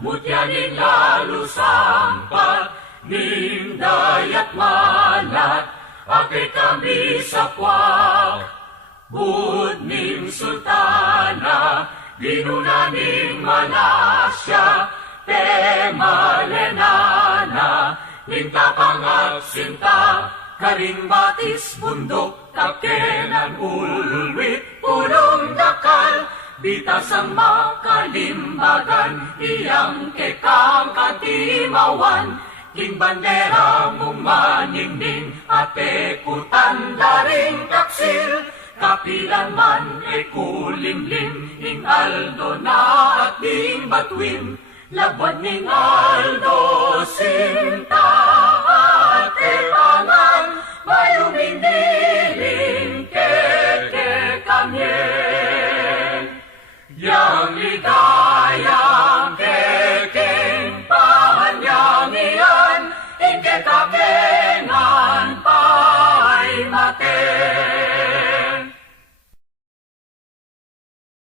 mutyanin lalo sampat, ninday at malat, ake kami sa kwak. Budning sultana, ginunaning malasya, te malenana, nintapang at sinta, karing batis bundok, kakenan ulwit, pulong dakal, bitas ang makalimbagan, iyang kekang katimawan, king bandera mong maningning, ate kutan daring taksil, kapilan man e kulimlim, ing Aldo na at ding batuin, labad ning Aldo sinta, ate pangan, mayuming diling keke kamyen. Yang ligayang kekeng pahanyangian, ing kekakengan pa'y mate.